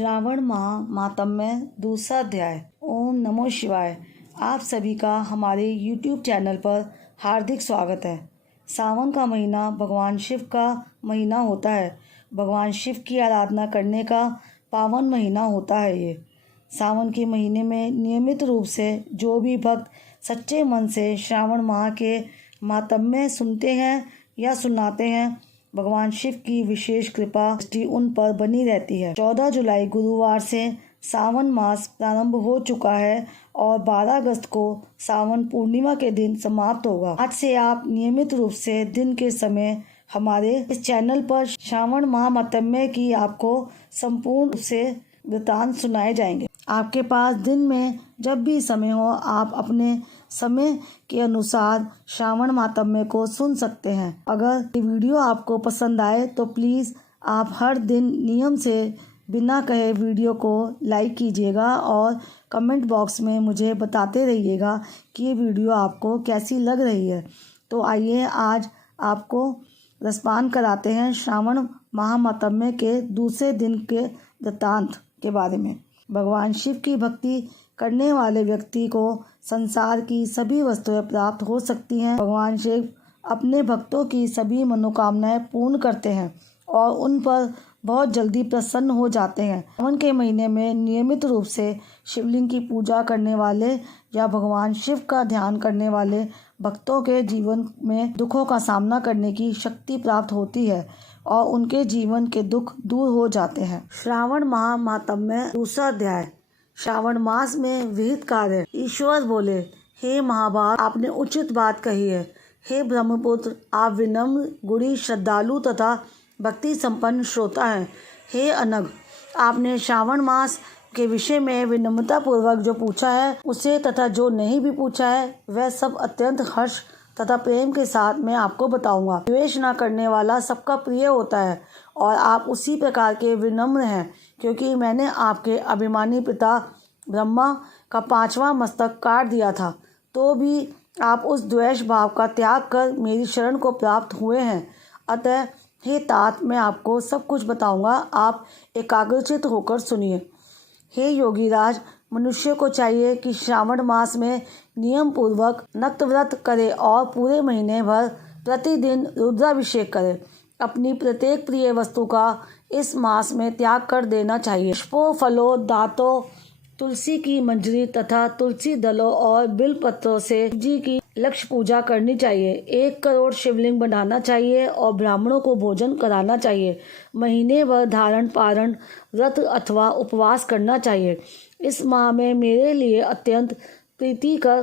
श्रावण माह मातम्य दूसरा अध्याय। ओम नमो शिवाय। आप सभी का हमारे YouTube चैनल पर हार्दिक स्वागत है। सावन का महीना भगवान शिव का महीना होता है। भगवान शिव की आराधना करने का पावन महीना होता है ये। सावन के महीने में नियमित रूप से जो भी भक्त सच्चे मन से श्रावण माह के मातम्य सुनते हैं या सुनाते हैं, भगवान शिव की विशेष कृपा दृष्टि उन पर बनी रहती है। 14 जुलाई गुरुवार से सावन मास प्रारंभ हो चुका है और 12 अगस्त को सावन पूर्णिमा के दिन समाप्त होगा। आज से आप नियमित रूप से दिन के समय हमारे इस चैनल पर श्रावण माह मातम्य की आपको संपूर्ण रूप से वृतांत सुनाए जाएंगे। आपके पास दिन में जब भी समय हो, आप अपने समय के अनुसार श्रावण मातम्य को सुन सकते हैं। अगर ये वीडियो आपको पसंद आए तो प्लीज़ आप हर दिन नियम से बिना कहे वीडियो को लाइक कीजिएगा और कमेंट बॉक्स में मुझे बताते रहिएगा कि ये वीडियो आपको कैसी लग रही है। तो आइए आज आपको रसपान कराते हैं श्रावण माह मातम्य के दूसरे दिन के वृतांत के बारे में। भगवान शिव की भक्ति करने वाले व्यक्ति को संसार की सभी वस्तुएं प्राप्त हो सकती हैं। भगवान शिव अपने भक्तों की सभी मनोकामनाएं पूर्ण करते हैं और उन पर बहुत जल्दी प्रसन्न हो जाते हैं। सावन के महीने में नियमित रूप से शिवलिंग की पूजा करने वाले या भगवान शिव का ध्यान करने वाले भक्तों के जीवन में दुखों का सामना करने की शक्ति प्राप्त होती है और उनके जीवन के दुख दूर हो जाते हैं। श्रावण माह मातम्य दूसरा अध्याय। श्रावण मास में विहित कार्य। ईश्वर बोले, हे महाभाग, आपने उचित बात कही है। हे ब्रह्मपुत्र, आप विनम्र, गुणी, श्रद्धालु तथा भक्ति संपन्न श्रोता हैं। हे अनघ, आपने श्रावण मास के विषय में विनम्रता पूर्वक जो पूछा है उसे तथा जो नहीं भी पूछा है वह सब अत्यंत हर्ष तथा प्रेम के साथ मैं आपको बताऊंगा। द्वेष न करने वाला सबका प्रिय होता है और आप उसी प्रकार के विनम्र हैं, क्योंकि मैंने आपके अभिमानी पिता ब्रह्मा का 5वां मस्तक काट दिया था, तो भी आप उस द्वेष भाव का त्याग कर मेरी शरण को प्राप्त हुए हैं। अतः हे तात, मैं आपको सब कुछ बताऊंगा, आप एकाग्रचित होकर सुनिए। हे योगीराज, मनुष्य को चाहिए कि श्रावण मास में नियम पूर्वक नक्त व्रत करे और पूरे महीने भर प्रतिदिन रुद्राभिषेक करे। अपनी प्रत्येक प्रिय वस्तु का इस मास में त्याग कर देना चाहिए। पुष्पों, फलों, दांतों, तुलसी की मंजरी तथा तुलसी दलों और बिल पत्रों से जी की लक्ष्य पूजा करनी चाहिए। 1 करोड़ शिवलिंग बनाना चाहिए और ब्राह्मणों को भोजन कराना चाहिए। महीने भर धारण पारण व्रत अथवा उपवास करना चाहिए। इस माह में मेरे लिए अत्यंत प्रीतिकर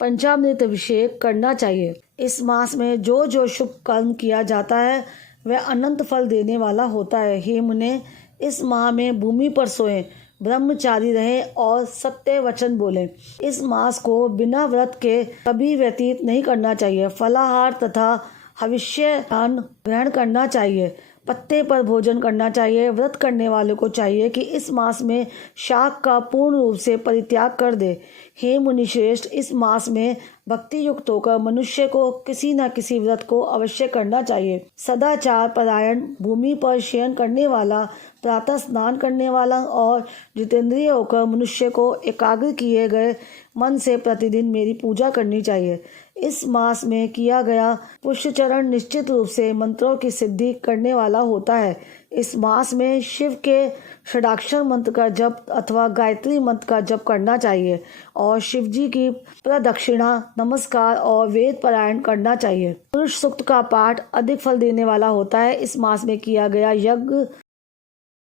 पंचामृत अभिषेक करना चाहिए। इस मास में जो जो शुभ कर्म किया जाता है वह अनंत फल देने वाला होता है। हे मुने, इस माह में भूमि पर सोएं, ब्रह्मचारी रहे और सत्य वचन बोले। इस मास को बिना व्रत के कभी व्यतीत नहीं करना चाहिए। फलाहार तथा हविष्य दान ग्रहण करना चाहिए। पत्ते पर भोजन करना चाहिए। व्रत करने वालों को चाहिए कि इस मास में शाक का पूर्ण रूप से परित्याग कर दे। हे मुनिश्रेष्ठ, इस मास में भक्ति युक्त होकर मनुष्य को किसी न किसी व्रत को अवश्य करना चाहिए। सदाचार परायण, भूमि पर शयन करने वाला, प्रातः स्नान करने वाला और जितेंद्रिय होकर मनुष्य को एकाग्र किए गए मन से प्रतिदिन मेरी पूजा करनी चाहिए। इस मास में किया गया पुष्पचरण निश्चित रूप से मंत्रों की सिद्धि करने वाला होता है। इस मास में शिव के षडाक्षर मंत्र का जप अथवा गायत्री मंत्र का जप करना चाहिए और शिव जी की प्रदक्षिणा, नमस्कार और वेद पारायण करना चाहिए। पुरुष सूक्त का पाठ अधिक फल देने वाला होता है। इस मास में किया गया यज्ञ,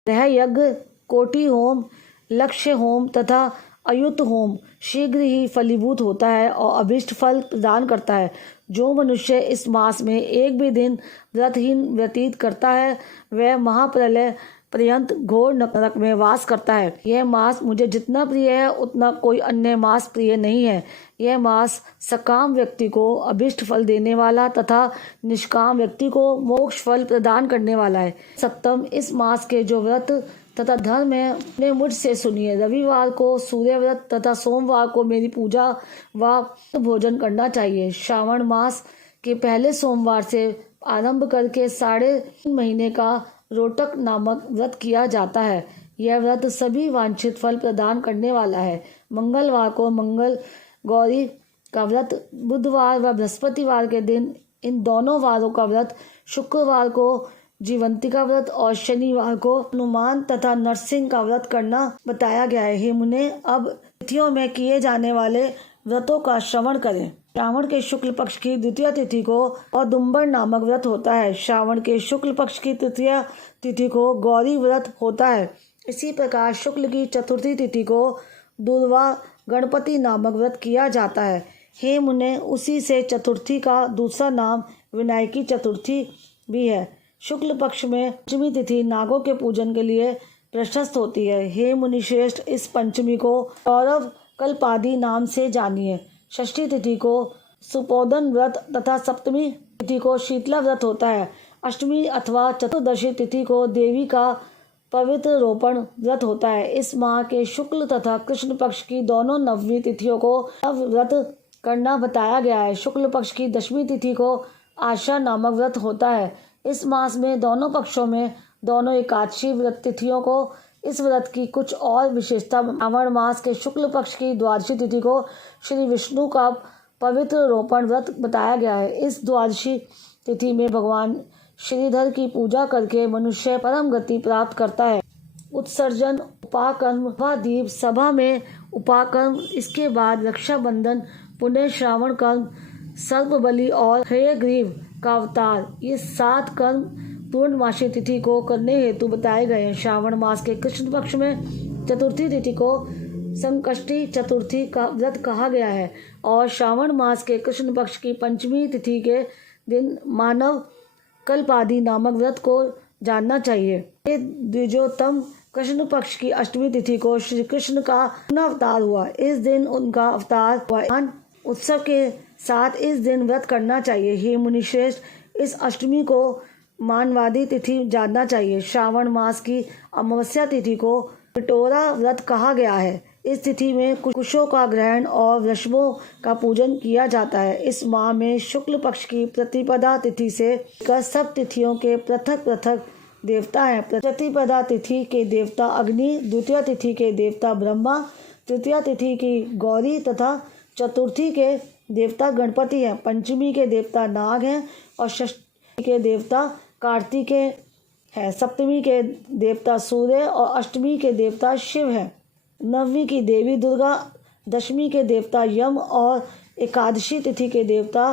ग्रह यज्ञ, कोटि होम, लक्ष्य होम तथा अयुत होम शीघ्र ही फलीभूत होता है और अभीष्ट फल प्रदान करता है। जो मनुष्य इस मास में एक भी दिन व्रतहीन व्यतीत करता है वह महाप्रलय पर्यंत घोर नरक में वास करता है। यह मास मुझे जितना प्रिय है उतना कोई अन्य मास प्रिय नहीं है। यह मास सकाम व्यक्ति को अभिष्ट फल देने वाला तथा निष्काम व्यक्ति को मोक्ष फल प्रदान करने वाला है। सप्तम, इस मास के जो व्रत तथा धर्म है उन्हें मुझसे सुनिए। रविवार को सूर्य व्रत तथा सोमवार को मेरी पूजा व भोजन करना चाहिए। श्रावण मास के पहले सोमवार से आरंभ करके 3.5 महीने का रोटक नामक व्रत किया जाता है। यह व्रत सभी वांछित फल प्रदान करने वाला है। मंगलवार को मंगल गौरी का व्रत, बुधवार व बृहस्पतिवार के दिन इन दोनों वारों का व्रत, शुक्रवार को जीवंतिका व्रत और शनिवार को हनुमान तथा नरसिंह का व्रत करना बताया गया है। हे मुने, अब तिथियों में किए जाने वाले व्रतों का श्रवण करें। श्रावण के शुक्ल पक्ष की द्वितीय तिथि को औदुंबर नामक व्रत होता है। श्रावण के शुक्ल पक्ष की तृतीय तिथि को गौरी व्रत होता है। इसी प्रकार शुक्ल की चतुर्थी तिथि को दुर्वा गणपति नामक व्रत किया जाता है। हे मुने, उसी से चतुर्थी का दूसरा नाम विनायकी चतुर्थी भी है। शुक्ल पक्ष में पंचमी तिथि नागों के पूजन के लिए प्रशस्त होती है। हे मुनिश्रेष्ठ, इस पंचमी को सौरव कल्पादि नाम से जानिए। षष्ठी तिथि को सुपोदन व्रत तथा सप्तमी तिथि को शीतला व्रत होता है। अष्टमी अथवा चतुर्दशी तिथि को देवी का पवित्र रोपण व्रत होता है। इस माह के शुक्ल तथा कृष्ण पक्ष की दोनों नवमी तिथियों को नव व्रत करना बताया गया है। शुक्ल पक्ष की दशमी तिथि को आशा नामक व्रत होता है। इस मास में दोनों पक्षों में दोनों एकादशी व्रत तिथियों को इस व्रत की कुछ और विशेषता। श्रावण मास के शुक्ल पक्ष की द्वादशी तिथि को श्री विष्णु का पवित्र रोपण व्रत बताया गया है। इस द्वादशी तिथि में भगवान श्रीधर की पूजा करके मनुष्य परम गति प्राप्त करता है। उत्सर्जन, उपाकर्म व दीप सभा में उपाकर्म, इसके बाद रक्षाबंधन, पुण्य श्रावण कर्म, सर्प बलि और हयग्रीव का अवतार, ये 7 कर्म पूर्णमासी तिथि को करने हेतु बताए गए हैं। श्रावण मास के कृष्ण पक्ष में चतुर्थी तिथि को संकष्टी चतुर्थी का व्रत कहा गया है और श्रावण मास के कृष्ण पक्ष की पंचमी तिथि के दिन मानव कल्पादि नामक व्रत को जानना चाहिए। ये द्विजोत्तम कृष्ण पक्ष की अष्टमी तिथि को श्री कृष्ण का अवतार हुआ। इस दिन उनका अवतार हुआ। उत्सव के साथ इस दिन व्रत करना चाहिए। हे मुनिश्रेष्ठ, इस अष्टमी को मानवादी तिथि जानना चाहिए। श्रावण मास की अमावस्या तिथि को पिटोरा व्रत कहा गया है। इस तिथि में कुशों का ग्रहण और वृषभों का पूजन किया जाता है। इस माह में शुक्ल पक्ष की प्रतिपदा तिथि से सब तिथियों के पृथक पृथक देवता हैं। प्रतिपदा तिथि के देवता अग्नि, द्वितीय तिथि के देवता ब्रह्मा, तृतीय तिथि की गौरी तथा चतुर्थी के देवता गणपति हैं। पंचमी के देवता नाग हैं और षष्ठी के देवता कार्तिकेय है। सप्तमी के देवता सूर्य और अष्टमी के देवता शिव हैं। नवमी की देवी दुर्गा, दशमी के देवता यम और एकादशी तिथि के देवता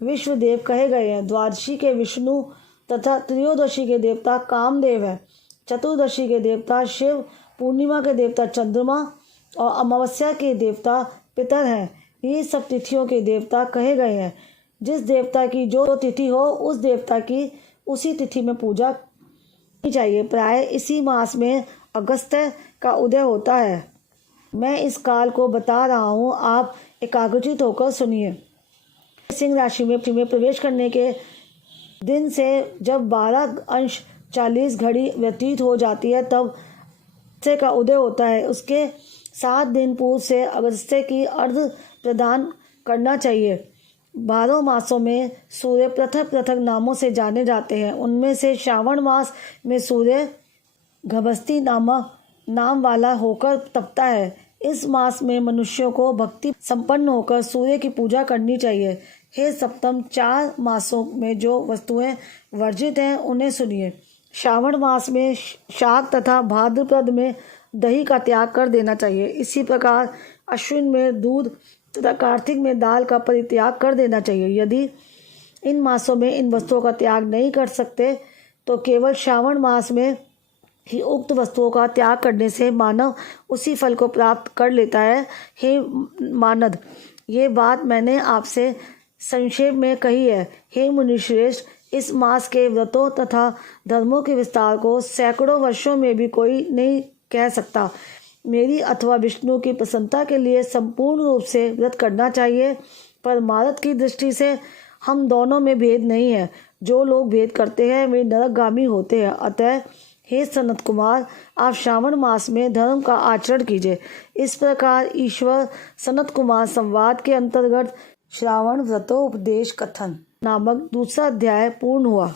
विश्वदेव कहे गए हैं। द्वादशी के विष्णु तथा त्रयोदशी के देवता कामदेव है। चतुर्दशी के देवता शिव, पूर्णिमा के देवता चंद्रमा और अमावस्या के देवता पितर हैं। ये सब तिथियों के देवता कहे गए हैं। जिस देवता की जो तिथि हो उस देवता की उसी तिथि में पूजा करनी चाहिए। प्राय इसी मास में अगस्त्य का उदय होता है। मैं इस काल को बता रहा हूँ, आप एकाग्रचित होकर सुनिए। सिंह राशि में प्रवेश करने के दिन से जब 12:40 घड़ी व्यतीत हो जाती है तब अगस्त्य का उदय होता है। उसके 7 दिन पूर्व से अगस्त्य की अर्घ्य प्रदान करना चाहिए। 12 मासों में सूर्य पृथक पृथक नामों से जाने जाते हैं। उनमें से श्रावण मास में सूर्य गभस्ती नामक नाम वाला होकर तपता है। इस मास में मनुष्यों को भक्ति संपन्न होकर सूर्य की पूजा करनी चाहिए। हे सप्तम, 4 मासों में जो वस्तुएं वर्जित हैं उन्हें सुनिए। श्रावण मास में शाक तथा भाद्रपद में दही का त्याग कर देना चाहिए। इसी प्रकार अश्विन में दूध तथा कार्तिक में दाल का परित्याग कर देना चाहिए। यदि इन मासों में इन वस्तुओं का त्याग नहीं कर सकते तो केवल श्रावण मास में ही उक्त वस्तुओं का त्याग करने से मानव उसी फल को प्राप्त कर लेता है। हे मानद, ये बात मैंने आपसे संक्षेप में कही है। हे मुनिश्रेष्ठ, इस मास के व्रतों तथा धर्मों के विस्तार को सैकड़ों वर्षों में भी कोई नहीं कह सकता। मेरी अथवा विष्णु की प्रसन्नता के लिए संपूर्ण रूप से व्रत करना चाहिए। पर मारत की दृष्टि से हम दोनों में भेद नहीं है। जो लोग भेद करते हैं वे नरकगामी होते हैं। अतः हे सनत कुमार, आप श्रावण मास में धर्म का आचरण कीजिए। इस प्रकार ईश्वर सनत कुमार संवाद के अंतर्गत श्रावण व्रतोपदेश कथन नामक दूसरा अध्याय पूर्ण हुआ।